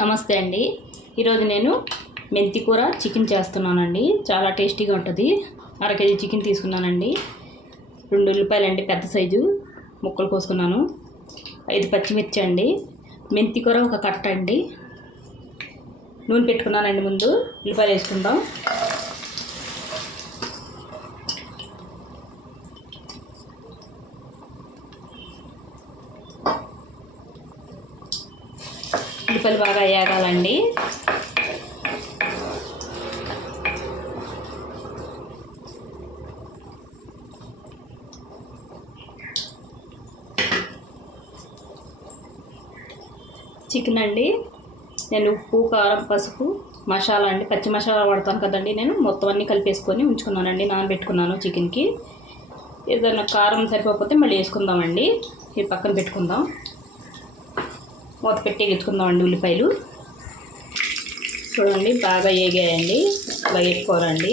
నమస్తే అండి. ఈరోజు నేను మెంతి కూర చికెన్ చేస్తున్నానండి. చాలా టేస్టీగా ఉంటుంది. అర కేజీ చికెన్ తీసుకున్నానండి. 2 ఉల్లిపాయలండి పెద్ద సైజు ముక్కలు కోసుకున్నాను. 5 పచ్చిమిర్చి అండి. మెంతి కూర ఒక కట్ట అండి. నూనె పెట్టుకున్నానండి. ముందు ఉల్లిపాయలు వేసుకుందాం. ఉల్లిపాయలు బాగా వేగాలండి. చికెన్ అండి, నేను ఉప్పు, కారం, పసుపు, మసాలా అండి, పచ్చి మసాలా వాడతాను కదండి. నేను మొత్తం అన్నీ కలిపేసుకొని ఉంచుకున్నానండి. నానబెట్టుకున్నాను చికెన్కి. ఏదైనా కారం సరిపోకపోతే మళ్ళీ వేసుకుందామండి. ఇది పక్కన పెట్టుకుందాం. మూత పెట్టి ఎగుచ్చుకుందామండి. ఉల్లిపాయలు చూడండి బాగా వేగాయండి. అలా వేసుకోరండి.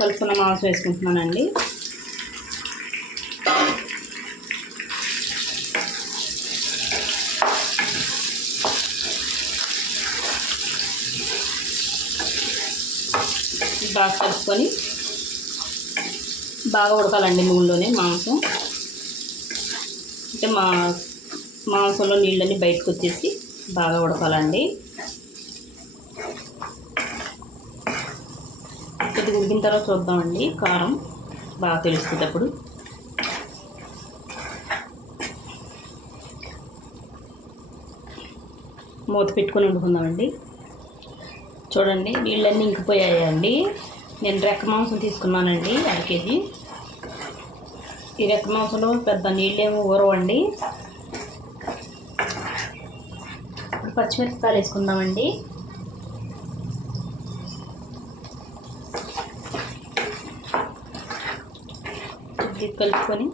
కలుపుకున్న మాంసం వేసుకుంటున్నానండి. బాగా కలుపుకొని బాగా ఉడకాలండి నూనెలోనే మాంసం. అంటే మాంసంలో నీళ్ళన్నీ బయటకు వచ్చేసి బాగా ఉడకాలండి. కొద్దిగా ఉడికిన తర్వాత చూద్దామండి. కారం బాగా తెలుస్తుంది అప్పుడు. మూత పెట్టుకొని వండుకుందామండి. చూడండి నీళ్ళన్నీ ఇంకిపోయాయండి. నేను రెక్క మాంసం తీసుకున్నానండి, 1 కేజీ. ఈ రెక్క మాంసంలో పెద్ద నీళ్ళేమో ఊరవండి. ఇప్పుడు పచ్చిమిరపకాయలు వేసుకుందామండి. కలుపుకొని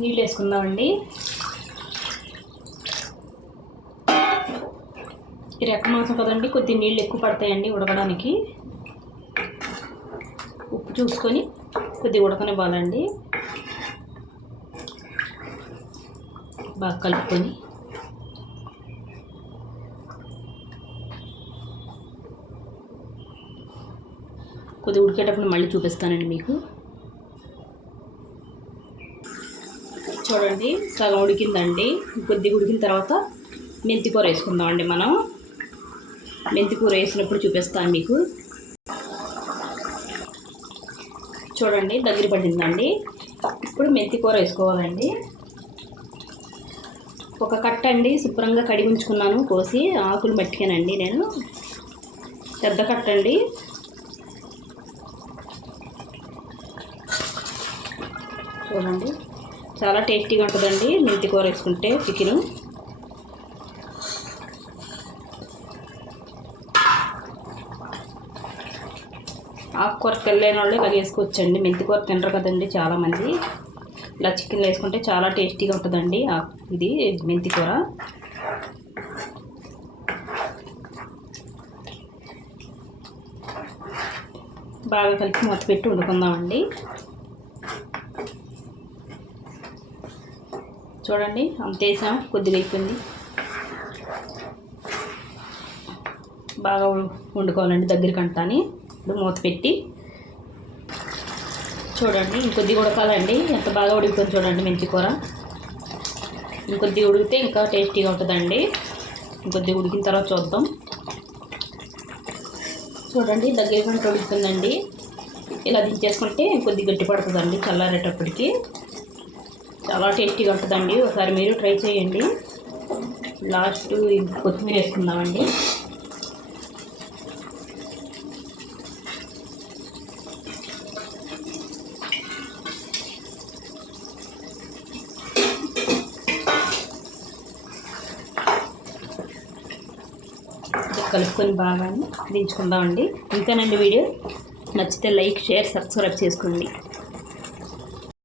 నీళ్ళు వేసుకుందామండి. ఈ రెక్క మాంసం కదండి, కొద్దిగా నీళ్ళు ఎక్కువ పడతాయండి ఉడకడానికి. ఉప్పు చూసుకొని కొద్దిగా ఉడకనివ్వాలండి. బాగా కలుపుకొని కొద్దిగా ఉడికేటప్పుడు మళ్ళీ చూపిస్తానండి మీకు. చూడండి సగం ఉడికిందండి. కొద్దిగా ఉడికిన తర్వాత మెంతి కూర వేసుకుందామండి. మనం మెంతి కూర వేసినప్పుడు చూపిస్తాను మీకు. చూడండి దగ్గర పడిందండి. ఇప్పుడు మెంతి కూర వేసుకోవాలండి. ఒక కట్ట అండి శుభ్రంగా కడిగి ఉంచుకున్నాను, కోసి ఆకులు మట్టికానండి. నేను పెద్ద కట్ట అండి. చూడండి చాలా టేస్టీగా ఉంటుందండి మెంతి కూర వేసుకుంటే చికెను. ఆకుకూర తెల్లైన వాళ్ళు ఇలా వేసుకోవచ్చండి. మెంతి కూర తినరు కదండి చాలామంది. ఇలా చికెన్లో వేసుకుంటే చాలా టేస్టీగా ఉంటుందండి ఇది మెంతి కూర. బాగా కలిపి మూత పెట్టి వండుకుందామండి. చూడండి అంతేసాం, కొద్దిగా అయిపోయింది. బాగా వండుకోవాలండి దగ్గరికి అంటాని. ఇప్పుడు మూత పెట్టి చూడండి ఇంకొద్దిగా ఉడకాలండి. ఎంత బాగా ఉడికిపోతుంది చూడండి మెంతి కూర. ఇంకొద్దిగా ఉడికితే ఇంకా టేస్టీగా ఉంటుందండి. ఇంకొద్దిగా ఉడికిన తర్వాత చూద్దాం. చూడండి దగ్గర గంట ఉడుకుతుందండి. ఇలా దించేసుకుంటే కొద్దిగా గట్టి పడుతుందండి చల్లారేటప్పటికి. చాలా టేస్టీగా ఉంటుందండి. ఒకసారి మీరు ట్రై చేయండి. లాస్ట్ కొత్తిమీర వేసుకుందామండి. కలుపుకొని బాగా దించుకుందామండి. ఇంతేనండి వీడియో. నచ్చితే లైక్, షేర్, సబ్స్క్రైబ్ చేసుకోండి.